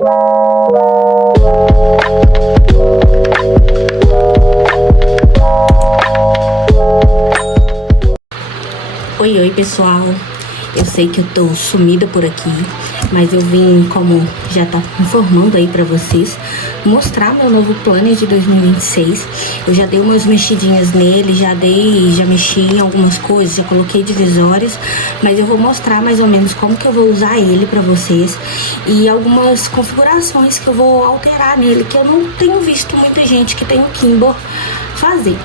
Oi, pessoal. Eu sei que eu tô sumida por aqui, mas eu vim, como já tá informando aí pra vocês, mostrar meu novo planner de 2026. Eu já dei umas mexidinhas nele, já mexi em algumas coisas, já coloquei divisórias, mas eu vou mostrar mais ou menos como que eu vou usar ele pra vocês e algumas configurações que eu vou alterar nele, que eu não tenho visto muita gente que tem o Kimball fazer.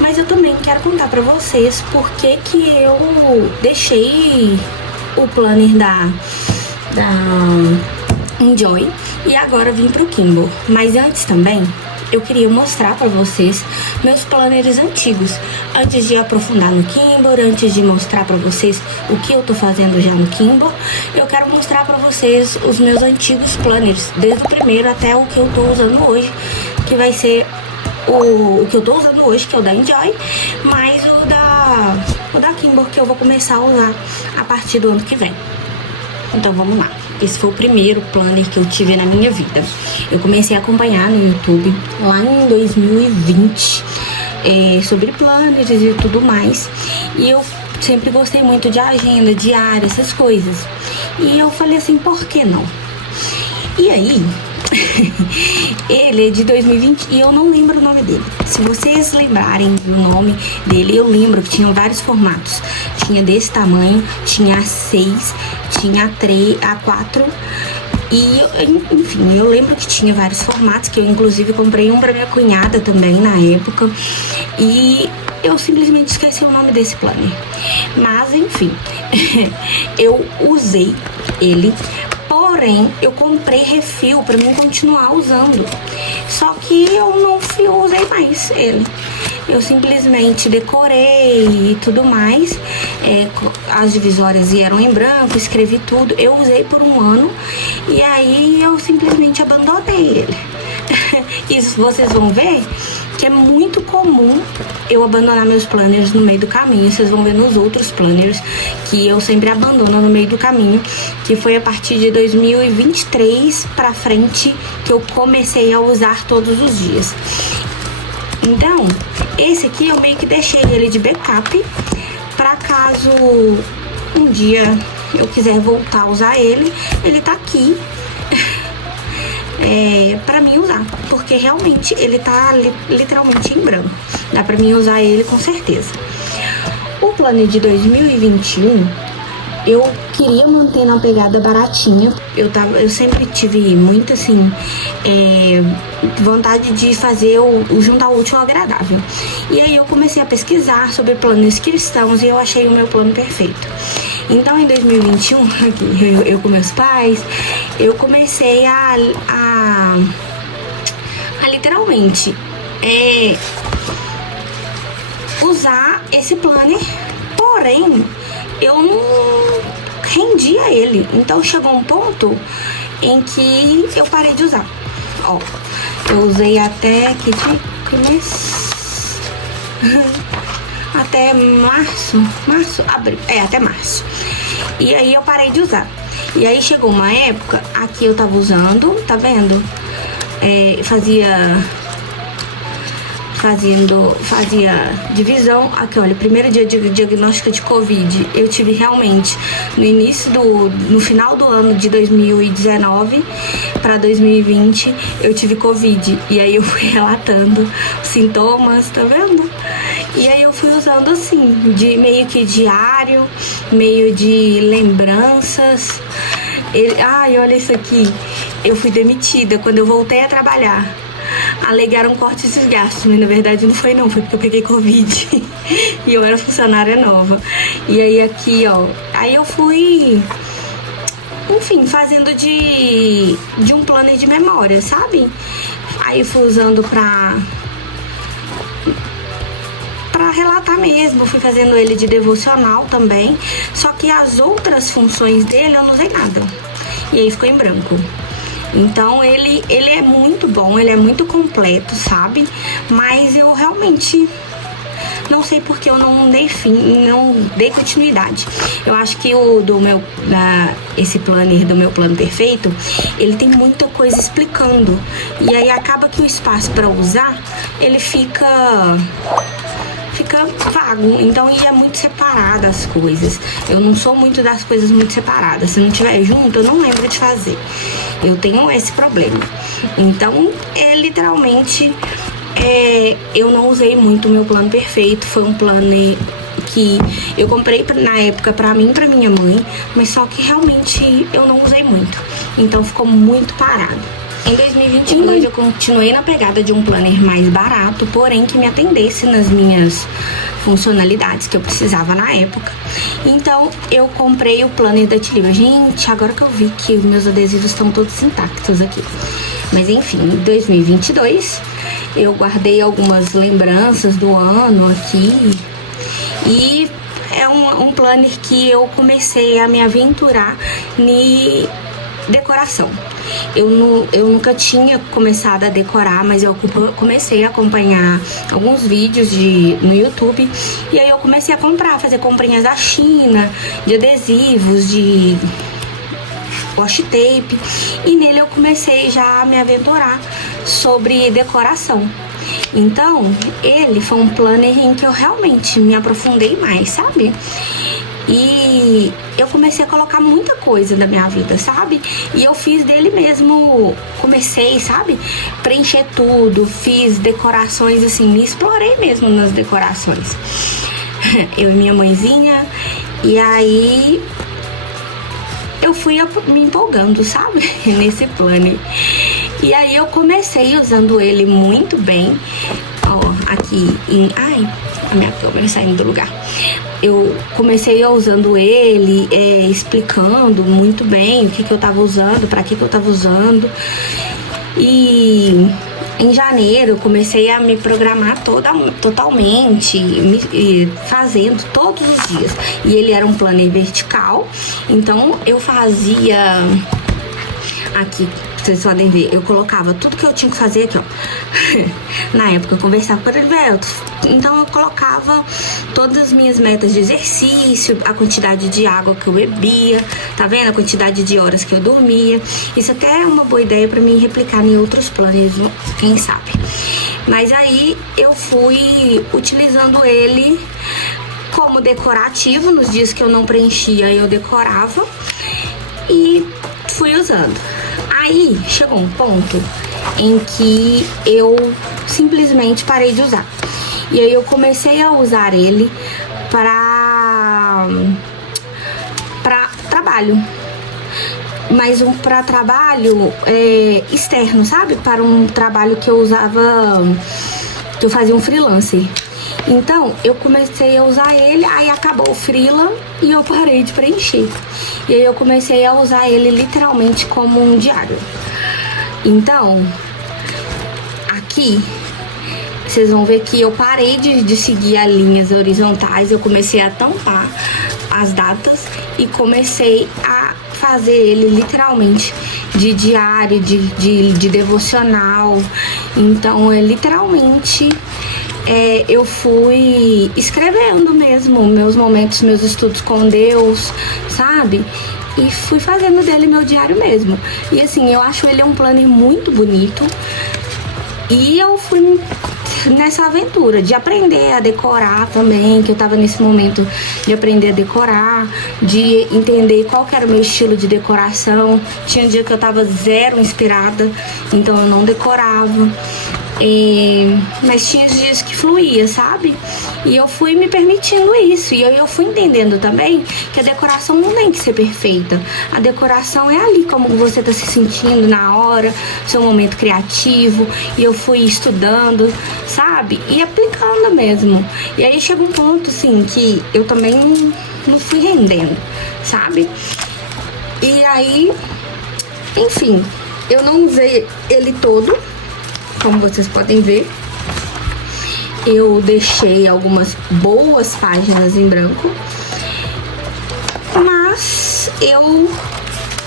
Mas eu também quero contar pra vocês por que eu deixei o planner da Enjoy e agora vim pro Kimball. Mas antes também, eu queria mostrar pra vocês meus planners antigos. Antes de aprofundar no Kimball, antes de mostrar pra vocês o que eu tô fazendo já no Kimball, eu quero mostrar pra vocês os meus antigos planners, desde o primeiro até o que eu tô usando hoje, que vai ser o que eu tô usando hoje, que é o da Enjoy, mais o da Kimball, que eu vou começar a usar a partir do ano que vem. Então vamos lá. Esse foi o primeiro planner que eu tive na minha vida. Eu comecei a acompanhar no YouTube lá em 2020 sobre planners e tudo mais. E eu sempre gostei muito de agenda, diária, essas coisas. E eu falei assim, por que não? E aí, ele é de 2020 e eu não lembro o nome dele. Se vocês lembrarem do nome dele, eu lembro que tinham vários formatos. Tinha desse tamanho, tinha A6, tinha A4 e, enfim, eu lembro que tinha vários formatos, que eu inclusive comprei um pra minha cunhada também na época. E eu simplesmente esqueci o nome desse planner. Mas, enfim, eu usei ele. Porém, eu comprei refil pra mim continuar usando. Só que eu não usei mais ele. Eu simplesmente decorei e tudo mais. As divisórias vieram em branco, escrevi tudo. Eu usei por um ano e aí eu simplesmente abandonei ele. Isso vocês vão ver que é muito comum eu abandonar meus planners no meio do caminho. Vocês vão ver nos outros planners que eu sempre abandono no meio do caminho, que foi a partir de 2023 pra frente que eu comecei a usar todos os dias. Então, esse aqui eu meio que deixei ele de backup pra caso um dia eu quiser voltar a usar ele tá aqui pra mim usar, porque realmente ele tá literalmente em branco. Dá pra mim usar ele com certeza. O planner de 2021, eu queria manter na pegada baratinha. Eu sempre tive muito assim vontade de fazer juntar o útil ao agradável. E aí eu comecei a pesquisar sobre planners cristãos e eu achei o meu plano perfeito. Então, em 2021, aqui, eu com meus pais, eu comecei a literalmente usar esse planner, porém, eu não rendia ele. Então, chegou um ponto em que eu parei de usar. Ó, eu usei até que mês? Até abril, até março. E aí eu parei de usar. E aí chegou uma época, aqui eu tava usando, tá vendo? Fazia divisão. Aqui, olha, primeiro dia de diagnóstico de Covid, eu tive realmente no final do ano de 2019 para 2020, eu tive Covid. E aí eu fui relatando os sintomas, tá vendo? E aí eu fui usando assim, de meio que diário, meio de lembranças. Ai, olha isso aqui. Eu fui demitida quando eu voltei a trabalhar. Alegaram cortes de gastos, mas na verdade não foi porque eu peguei Covid e eu era funcionária nova. E aí aqui, ó, aí eu fui, enfim, fazendo de um planner de memória, sabe? Aí eu fui usando pra relatar mesmo, fui fazendo ele de devocional também, só que as outras funções dele eu não usei nada. E aí ficou em branco. Então ele é muito bom, ele é muito completo, sabe? Mas eu realmente não sei porque eu não dei continuidade. Eu acho que esse planner do meu plano perfeito, ele tem muita coisa explicando. E aí acaba que o espaço para usar, ele fica vago, então é muito separada as coisas. Eu não sou muito das coisas muito separadas. Se não tiver junto, eu não lembro de fazer. Eu tenho esse problema. Então, literalmente, eu não usei muito o meu plano perfeito. Foi um plano que eu comprei na época pra mim e pra minha mãe, mas só que realmente eu não usei muito. Então, ficou muito parado. Em 2022 eu continuei na pegada de um planner mais barato, porém que me atendesse nas minhas funcionalidades que eu precisava na época. Então eu comprei o planner da Tilima. Gente, agora que eu vi que os meus adesivos estão todos intactos aqui. Mas enfim, em 2022 eu guardei algumas lembranças do ano aqui. E é um planner que eu comecei a me aventurar em decoração. Eu nunca tinha começado a decorar, mas eu comecei a acompanhar alguns vídeos no YouTube. E aí eu comecei a fazer comprinhas da China, de adesivos, de washi tape. E nele eu comecei já a me aventurar sobre decoração. Então, ele foi um planner em que eu realmente me aprofundei mais, sabe? E eu comecei a colocar muita coisa da minha vida, sabe? E eu fiz dele mesmo, comecei, sabe? Preencher tudo, fiz decorações assim, me explorei mesmo nas decorações. Eu e minha mãezinha, e aí eu fui me empolgando, sabe? Nesse planner. E aí eu comecei usando ele muito bem. Ó, aqui ai, a minha câmera saindo do lugar. Eu comecei usando ele, explicando muito bem o que eu tava usando, pra que eu tava usando. E em janeiro eu comecei a me programar totalmente, fazendo todos os dias. E ele era um planner vertical, então eu fazia aqui. Vocês podem ver, eu colocava tudo que eu tinha que fazer aqui, ó. Na época eu conversava com o Erivelto, então eu colocava todas as minhas metas de exercício, a quantidade de água que eu bebia, tá vendo? A quantidade de horas que eu dormia. Isso até é uma boa ideia pra mim replicar em outros planos, quem sabe. Mas aí eu fui utilizando ele como decorativo. Nos dias que eu não preenchia, eu decorava e fui usando. Aí chegou um ponto em que eu simplesmente parei de usar. E aí eu comecei a usar ele para trabalho. Mas para trabalho externo, sabe? Para um trabalho que eu usava, que eu fazia um freelancer. Então, eu comecei a usar ele, aí acabou o freela e eu parei de preencher. E aí eu comecei a usar ele literalmente como um diário. Então, aqui, vocês vão ver que eu parei de seguir as linhas horizontais, eu comecei a tampar as datas e comecei a fazer ele literalmente de diário, de devocional. Então, literalmente... eu fui escrevendo mesmo meus momentos, meus estudos com Deus, sabe? E fui fazendo dele meu diário mesmo. E assim, eu acho ele um planner muito bonito. E eu fui nessa aventura de aprender a decorar também, que eu tava nesse momento de aprender a decorar, de entender qual que era o meu estilo de decoração. Tinha um dia que eu tava zero inspirada, então eu não decorava. Mas tinha dias que fluía, sabe? E eu fui me permitindo isso. E eu fui entendendo também que a decoração não tem que ser perfeita. A decoração é ali como você tá se sentindo na hora, seu momento criativo. E eu fui estudando, sabe? E aplicando mesmo. E aí chega um ponto, assim, que eu também não fui rendendo, sabe? E aí, enfim, eu não usei ele todo. Como vocês podem ver, eu deixei algumas boas páginas em branco, mas eu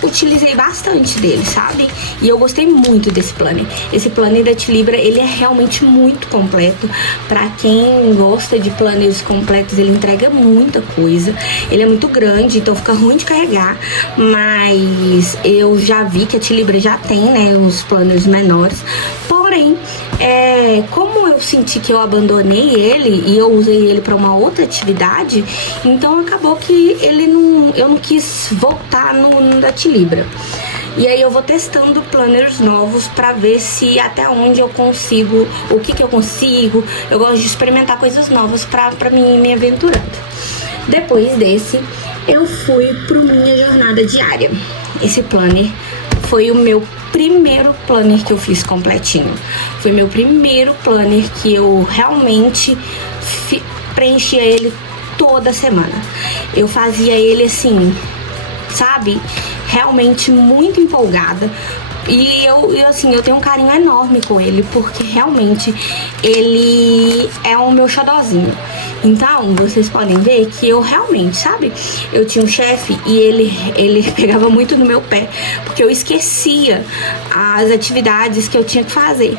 utilizei bastante dele, sabe? E eu gostei muito desse planner. Esse planner da Tilibra, ele é realmente muito completo. Pra quem gosta de planners completos, ele entrega muita coisa. Ele é muito grande, então fica ruim de carregar. Mas eu já vi que a Tilibra já tem, né, uns planners menores. Porém, como eu senti que eu abandonei ele e eu usei ele para uma outra atividade, então acabou que eu não quis voltar no da Tilibra. E aí eu vou testando planners novos para ver se até onde eu consigo, o que eu consigo. Eu gosto de experimentar coisas novas para me aventurando. Depois desse, eu fui pro Minha Jornada Diária. Esse planner foi o meu primeiro planner que eu fiz completinho. Foi meu primeiro planner que eu realmente preenchia ele toda semana. Eu fazia ele assim, sabe? Realmente muito empolgada. E eu tenho um carinho enorme com ele, porque realmente ele é o meu xodózinho. Então, vocês podem ver que eu realmente, sabe? Eu tinha um chefe e ele pegava muito no meu pé, porque eu esquecia as atividades que eu tinha que fazer.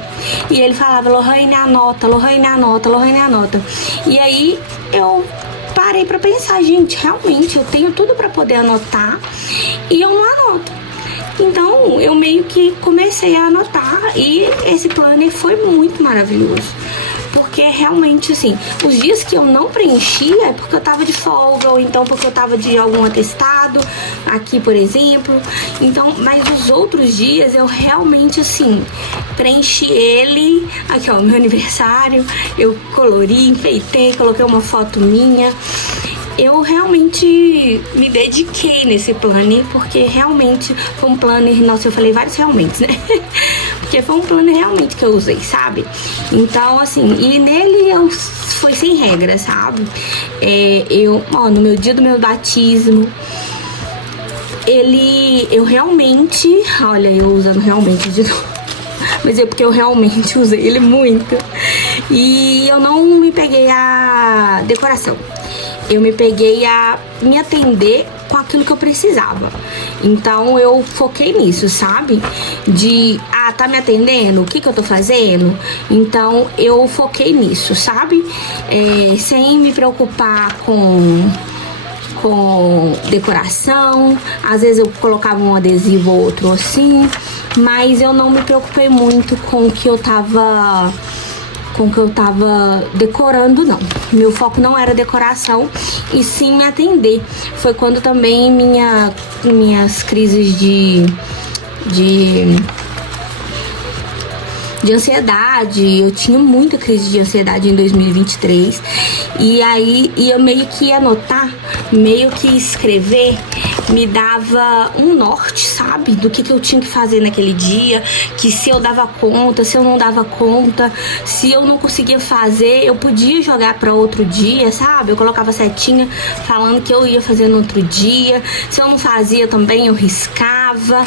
E ele falava, Lohane, anota, Lohane, anota, Lohane, anota. E aí, eu parei pra pensar, gente, realmente, eu tenho tudo pra poder anotar e eu não anoto. Então, eu meio que comecei a anotar e esse planner foi muito maravilhoso. Porque realmente, assim, os dias que eu não preenchia é porque eu tava de folga, ou então porque eu tava de algum atestado, aqui, por exemplo. Então, mas os outros dias eu realmente, assim, preenchi ele. Aqui, ó, meu aniversário, eu colori, enfeitei, coloquei uma foto minha. Eu realmente me dediquei nesse planner, porque realmente foi um planner, nossa, eu falei vários realmente, né? Porque foi um planner realmente que eu usei, sabe? Então, assim, e nele foi sem regra, sabe? No meu dia do meu batismo, eu realmente, olha, eu usando realmente de novo, mas é porque eu realmente usei ele muito. E eu não me peguei a decoração. Eu me peguei a me atender com aquilo que eu precisava. Então eu foquei nisso, sabe? Tá me atendendo? O que eu tô fazendo? Então eu foquei nisso, sabe? Sem me preocupar com decoração. Às vezes eu colocava um adesivo ou outro assim, mas eu não me preocupei muito com o que eu tava decorando, não. Meu foco não era decoração, e sim me atender. Foi quando também minhas crises de ansiedade, eu tinha muita crise de ansiedade em 2023, e aí eu meio que ia anotar, meio que escrever, me dava um norte, sabe? Do que eu tinha que fazer naquele dia, que se eu dava conta, se eu não dava conta, se eu não conseguia fazer, eu podia jogar para outro dia, sabe? Eu colocava setinha falando que eu ia fazer no outro dia, se eu não fazia também eu riscava,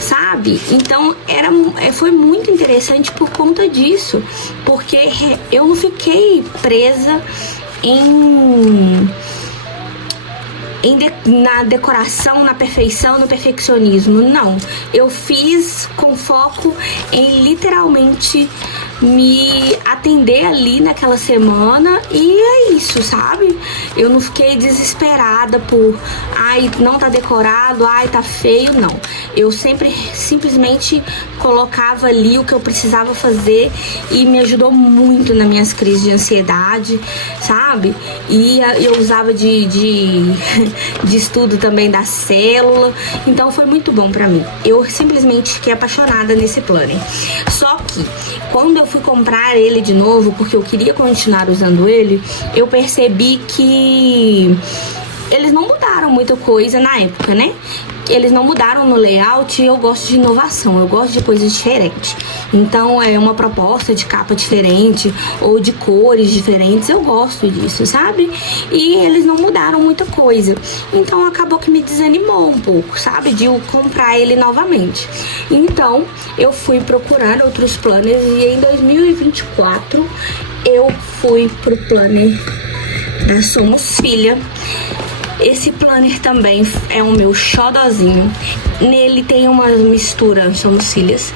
sabe? Então foi muito interessante por conta disso, porque eu não fiquei presa na decoração, na perfeição, no perfeccionismo. Não, eu fiz com foco em literalmente me atender ali naquela semana, e é isso, sabe? Eu não fiquei desesperada por não tá decorado, tá feio, não. Eu simplesmente colocava ali o que eu precisava fazer, e me ajudou muito nas minhas crises de ansiedade, sabe? E eu usava de estudo também da célula, então foi muito bom pra mim. Eu simplesmente fiquei apaixonada nesse planner. Só que quando eu fui comprar ele de novo, porque eu queria continuar usando ele, eu percebi que eles não mudaram muita coisa na época, né? Eles não mudaram no layout, e eu gosto de inovação, eu gosto de coisas diferentes. Então é uma proposta de capa diferente ou de cores diferentes, eu gosto disso, sabe? E eles não mudaram muita coisa. Então acabou que me desanimou um pouco, sabe? De eu comprar ele novamente. Então eu fui procurar outros planners, e em 2024 eu fui pro planner da Somos Filha. Esse planner também é o meu xodozinho. Nele tem uma mistura, são cílias.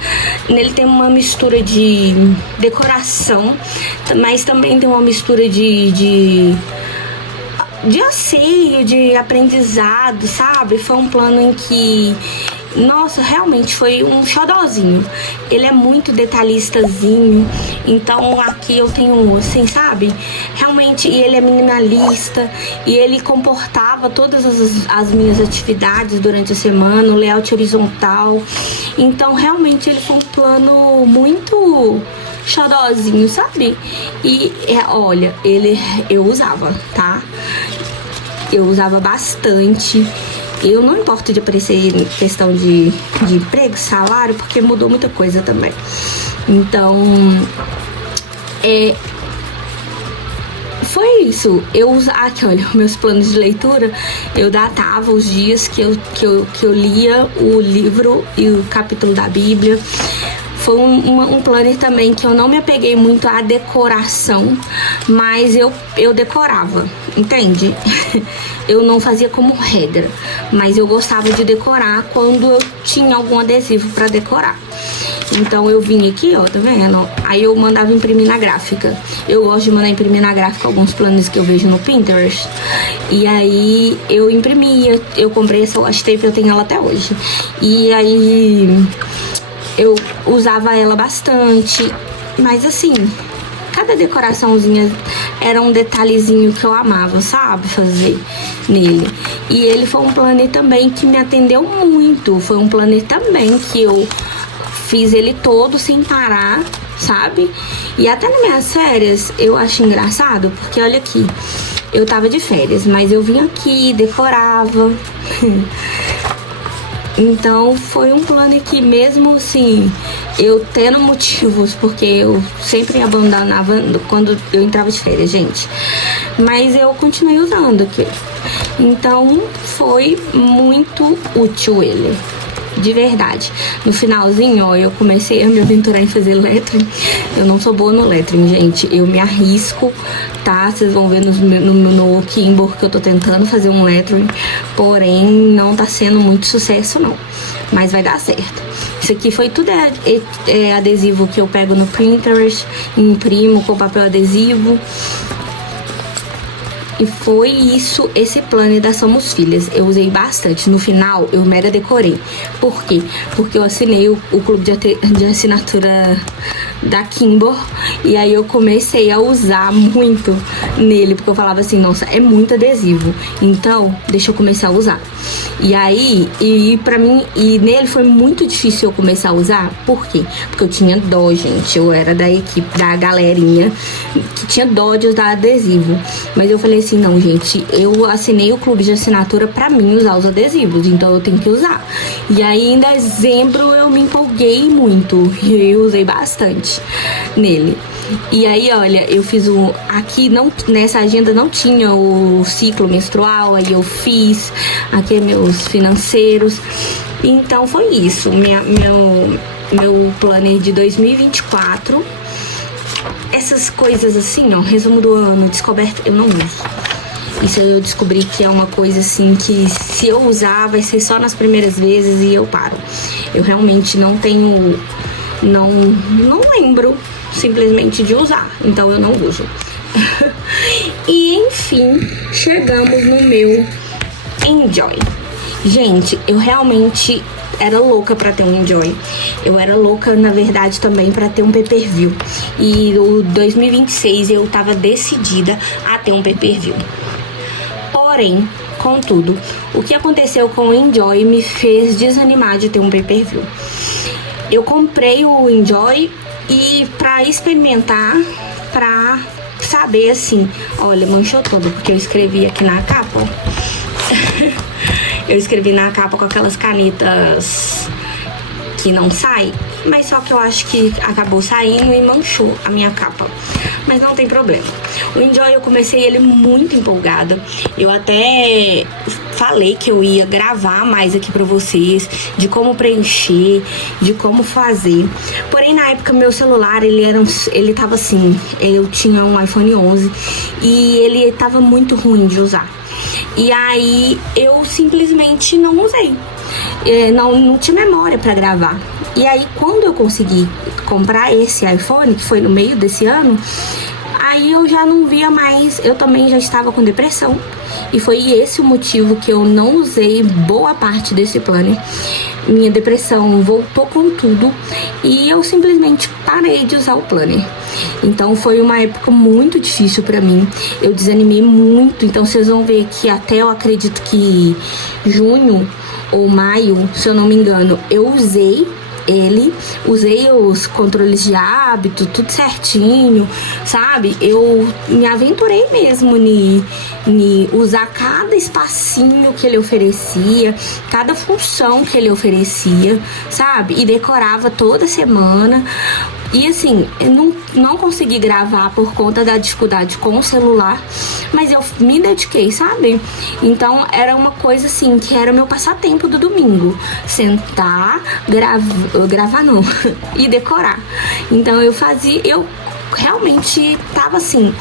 Nele tem uma mistura de decoração, mas também tem uma mistura de anseio, de aprendizado, sabe? Foi um plano em que, nossa, realmente foi um xodozinho. Ele é muito detalhistazinho. Então aqui eu tenho, assim, sabe? Realmente, e ele é minimalista. E ele comportava todas as minhas atividades durante a semana, o layout horizontal. Então realmente ele foi um plano muito xodozinho, sabe? E olha, eu usava, tá? Eu usava bastante. Eu não importo de aparecer em questão de emprego, salário, porque mudou muita coisa também. Então, foi isso. Aqui, olha, meus planos de leitura, eu datava os dias que eu lia o livro e o capítulo da Bíblia. Foi um planner também que eu não me apeguei muito à decoração, mas eu decorava, entende? Eu não fazia como regra, mas eu gostava de decorar quando eu tinha algum adesivo para decorar. Então eu vim aqui, ó, tá vendo? Aí eu mandava imprimir na gráfica. Eu gosto de mandar imprimir na gráfica alguns planos que eu vejo no Pinterest. E aí eu imprimia, eu comprei essa washi tape, eu tenho ela até hoje. E aí eu usava ela bastante, mas assim, cada decoraçãozinha era um detalhezinho que eu amava, sabe, fazer nele. E ele foi um planner também que me atendeu muito, foi um planner também que eu fiz ele todo sem parar, sabe? E até nas minhas férias eu acho engraçado, porque olha aqui, eu tava de férias, mas eu vim aqui, decorava. Então foi um plano que, mesmo assim, eu tendo motivos, porque eu sempre abandonava quando eu entrava de férias, gente, mas eu continuei usando aqui. Então foi muito útil ele, de verdade. No finalzinho, ó, eu comecei a me aventurar em fazer lettering. Eu não sou boa no lettering, gente. Eu me arrisco, tá? Vocês vão ver no Kimbo que eu tô tentando fazer um lettering. Porém, não tá sendo muito sucesso, não. Mas vai dar certo. Isso aqui foi tudo adesivo que eu pego no Pinterest, imprimo com papel adesivo. E foi isso, esse planner da Somos Filhas. Eu usei bastante. No final, eu mega decorei. Por quê? Porque eu assinei o clube de assinatura da Kimbo. E aí eu comecei a usar muito nele. Porque eu falava assim, nossa, é muito adesivo. Então, deixa eu começar a usar. E aí, pra mim, nele foi muito difícil eu começar a usar. Por quê? Porque eu tinha dó, gente. Eu era da equipe, da galerinha que tinha dó de usar adesivo. Mas eu falei assim, não, gente, eu assinei o clube de assinatura pra mim usar os adesivos, então eu tenho que usar. E aí em dezembro eu me empolguei muito e eu usei bastante nele. E aí, olha, eu fiz aqui nessa agenda não tinha o ciclo menstrual, aí eu fiz aqui meus financeiros. Então foi isso, meu planner de 2024. Essas coisas assim, ó, resumo do ano, descoberta, eu não uso. Isso aí eu descobri que é uma coisa assim que se eu usar vai ser só nas primeiras vezes e eu paro. Eu realmente não tenho, não lembro simplesmente de usar, então eu não uso. E enfim, chegamos no meu Enjoy. Gente, eu realmente era louca pra ter um Enjoy. Eu era louca, na verdade, também pra ter um pay-per-view. E no 2026 eu tava decidida a ter um pay-per-view. Porém, contudo, o que aconteceu com o Enjoy me fez desanimar de ter um pay-per-view. Eu comprei o Enjoy e pra experimentar, pra saber assim, olha, manchou todo, porque eu escrevi aqui na capa. Eu escrevi na capa com aquelas canetas que não saem, mas só que eu acho que acabou saindo e manchou a minha capa. Mas não tem problema. O Enjoy eu comecei ele muito empolgada. Eu até falei que eu ia gravar mais aqui pra vocês, de como preencher, de como fazer. Porém, na época, meu celular, ele tava assim, eu tinha um iPhone 11 e ele tava muito ruim de usar. E aí eu simplesmente não usei. Não tinha memória para gravar. E aí quando eu consegui comprar esse iPhone, que foi no meio desse ano, aí eu já não via mais, eu também já estava com depressão. E foi esse o motivo que eu não usei boa parte desse planner. Minha depressão voltou com tudo e eu simplesmente parei de usar o planner. Então foi uma época muito difícil pra mim. Eu desanimei muito. Então vocês vão ver que até eu acredito que junho ou maio, se eu não me engano, eu usei os controles de hábito, tudo certinho, sabe? Eu me aventurei mesmo em usar cada espacinho que ele oferecia, cada função que ele oferecia, sabe? E decorava toda semana. E assim, eu não consegui gravar por conta da dificuldade com o celular, mas eu me dediquei, sabe? Então era uma coisa assim, que era o meu passatempo do domingo. Sentar, gravar não, e decorar. Então eu realmente tava assim,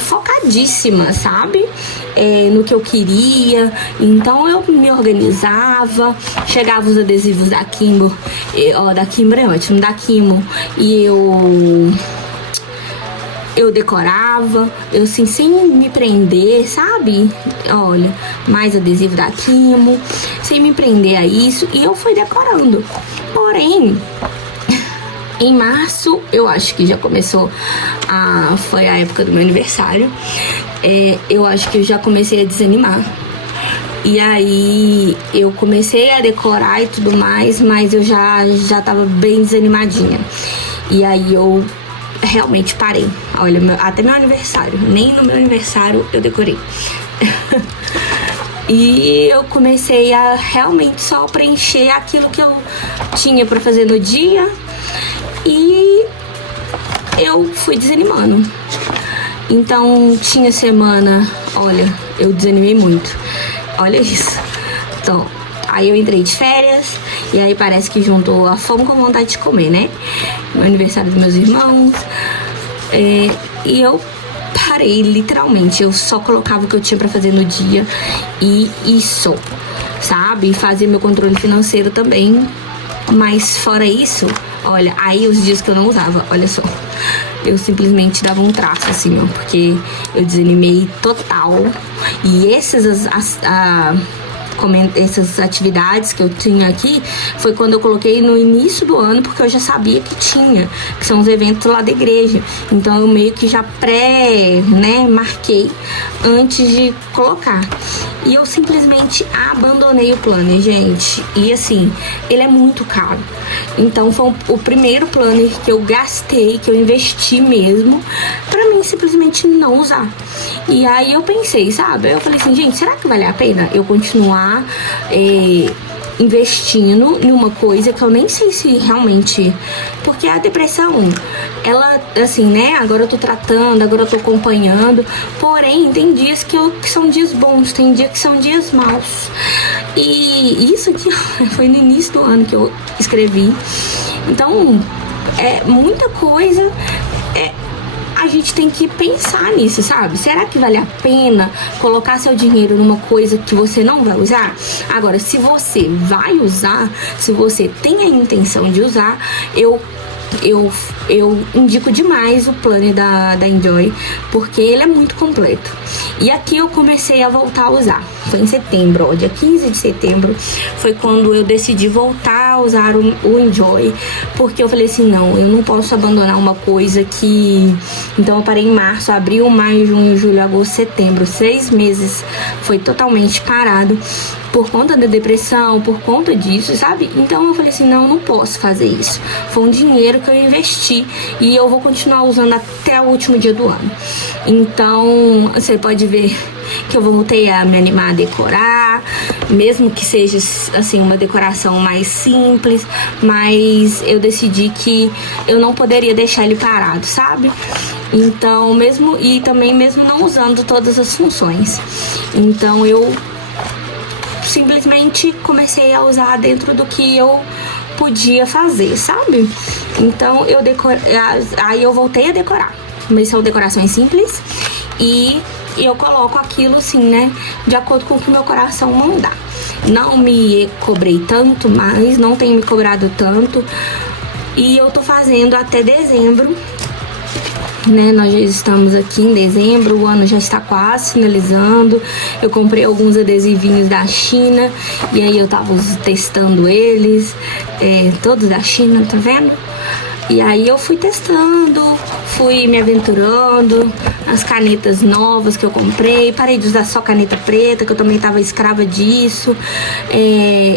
focadíssima, sabe? No que eu queria. Então eu me organizava, chegava os adesivos da Kimbo, da Kimbo é ótimo, da Kimo, e eu decorava, eu assim, sem me prender, sabe? Olha, mais adesivo da Kimo, sem me prender a isso, e eu fui decorando. Porém, em março, eu acho que já começou foi a época do meu aniversário. Eu acho que eu já comecei a desanimar. E aí eu comecei a decorar e tudo mais, mas eu já tava bem desanimadinha. E aí eu realmente parei. Olha, até meu aniversário, nem no meu aniversário eu decorei. E eu comecei a realmente só preencher aquilo que eu tinha pra fazer no dia. E eu fui desanimando. Então tinha semana, olha, eu desanimei muito. Olha isso. Então, aí eu entrei de férias e aí parece que juntou a fome com a vontade de comer, né? No aniversário dos meus irmãos. E eu parei, literalmente. Eu só colocava o que eu tinha pra fazer no dia e isso, sabe? E fazer meu controle financeiro também. Mas fora isso, olha, aí os dias que eu não usava, olha só, eu simplesmente dava um traço assim, ó, porque eu desanimei total. E essas atividades que eu tinha aqui foi quando eu coloquei no início do ano, porque eu já sabia que tinha, que são os eventos lá da igreja. Então eu meio que já marquei antes de colocar. E eu simplesmente abandonei o planner, gente. E assim, ele é muito caro. Então foi o primeiro planner que eu gastei, que eu investi mesmo, pra mim simplesmente não usar. E aí eu pensei, sabe? Eu falei assim, gente, será que vale a pena eu continuar investindo em uma coisa que eu nem sei se realmente... Porque a depressão, ela, assim, né? Agora eu tô tratando, agora eu tô acompanhando. Porém, tem dias que são dias bons, tem dias que são dias maus. E isso aqui foi no início do ano que eu escrevi. Então, muita coisa... A gente tem que pensar nisso, sabe? Será que vale a pena colocar seu dinheiro numa coisa que você não vai usar? Agora, se você vai usar, se você tem a intenção de usar, eu indico demais o planner da Enjoy, porque ele é muito completo. E aqui eu comecei a voltar a usar. Foi em setembro, dia 15 de setembro, foi quando eu decidi voltar a usar o Enjoy, porque eu falei assim, não, eu não posso abandonar uma coisa que... Então eu parei em março, abril, maio, junho, julho, agosto, setembro, 6 meses foi totalmente parado por conta da depressão, por conta disso, sabe? Então eu falei assim, não posso fazer isso. Foi um dinheiro que eu investi e eu vou continuar usando até o último dia do ano. Então, você pode ver que eu voltei a me animar a decorar, mesmo que seja, assim, uma decoração mais simples, mas eu decidi que eu não poderia deixar ele parado, sabe? Então, mesmo não usando todas as funções. Então, eu simplesmente comecei a usar dentro do que eu podia fazer, sabe? Então aí eu voltei a decorar. Mas são decorações simples e e eu coloco aquilo assim, né, de acordo com o que meu coração mandar. Não me cobrei tanto, mas não tenho me cobrado tanto. E eu tô fazendo até dezembro, né? Nós já estamos aqui em dezembro, o ano já está quase finalizando. Eu comprei alguns adesivinhos da China e aí eu tava testando eles, todos da China, tá vendo? E aí eu fui testando, fui me aventurando, as canetas novas que eu comprei, parei de usar só caneta preta, que eu também tava escrava disso.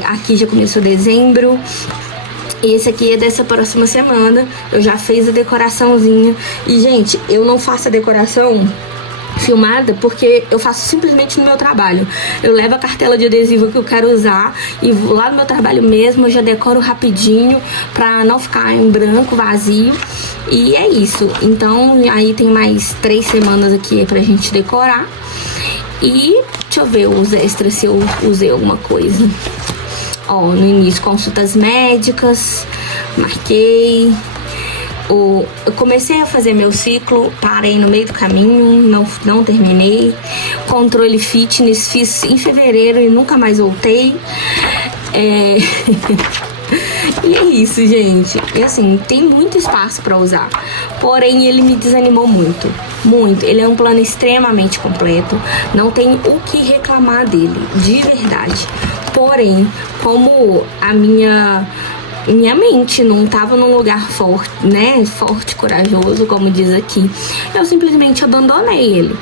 Aqui já começou dezembro. E esse aqui é dessa próxima semana. Eu já fiz a decoraçãozinha. E, gente, eu não faço a decoração filmada porque eu faço simplesmente no meu trabalho. Eu levo a cartela de adesivo que eu quero usar e vou lá no meu trabalho mesmo, eu já decoro rapidinho pra não ficar em branco, vazio. E é isso. Então, aí tem mais 3 semanas aqui pra gente decorar. E deixa eu ver os extras se eu usei alguma coisa. Ó, no início, consultas médicas, marquei. Eu comecei a fazer meu ciclo, parei no meio do caminho, não terminei. Controle fitness, fiz em fevereiro e nunca mais voltei. E é isso, gente. E assim, tem muito espaço pra usar. Porém, ele me desanimou muito. Muito. Ele é um plano extremamente completo. Não tem o que reclamar dele, de verdade. Porém, como a minha mente não estava num lugar forte, né? Forte, corajoso, como diz aqui, eu simplesmente abandonei ele.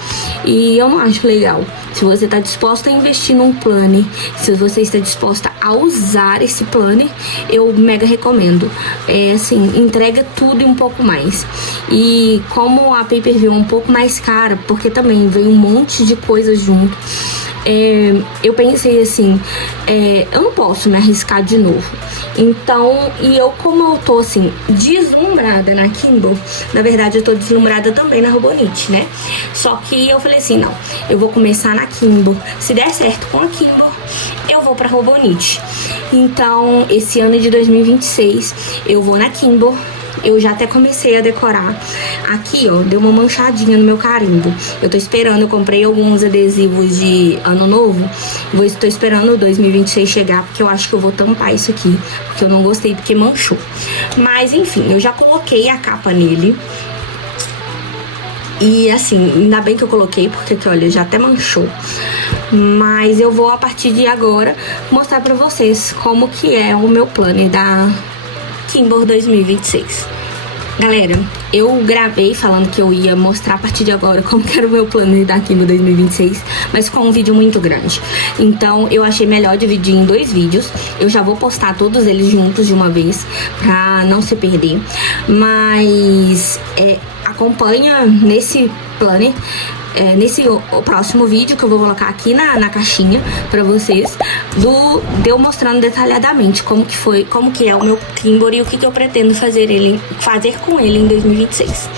E eu não acho legal. Se você está disposta a investir num planner, se você está disposta a usar esse planner, eu mega recomendo. Assim, entrega tudo e um pouco mais. E como a Pay-Per-View é um pouco mais cara, porque também veio um monte de coisas junto, eu pensei assim, eu não posso me arriscar de novo. Então, e eu, como eu tô assim, deslumbrada na Kimbo, na verdade eu tô deslumbrada também na Robonit, né? Só que eu falei assim, não, eu vou começar na Kimbo. Se der certo com a Kimbo, eu vou pra Robonit. Então, esse ano de 2026, eu vou na Kimbo. Eu já até comecei a decorar. Aqui, ó, deu uma manchadinha no meu carimbo. Eu tô esperando, eu comprei alguns adesivos de ano novo. Tô esperando o 2026 chegar, porque eu acho que eu vou tampar isso aqui. Porque eu não gostei, porque manchou. Mas, enfim, eu já coloquei a capa nele. E, assim, ainda bem que eu coloquei, porque aqui, olha, já até manchou. Mas eu vou, a partir de agora, mostrar pra vocês como que é o meu planner da Kimbo 2026. Galera, eu gravei falando que eu ia mostrar a partir de agora como que era o meu plano da Kimbo 2026, mas com um vídeo muito grande. Então eu achei melhor dividir em 2 vídeos. Eu já vou postar todos eles juntos de uma vez, pra não se perder. Mas acompanha nesse planner, nesse próximo vídeo que eu vou colocar aqui na caixinha pra vocês, de eu mostrando detalhadamente como que é o meu Kimbo e o que eu pretendo fazer com ele em 2026.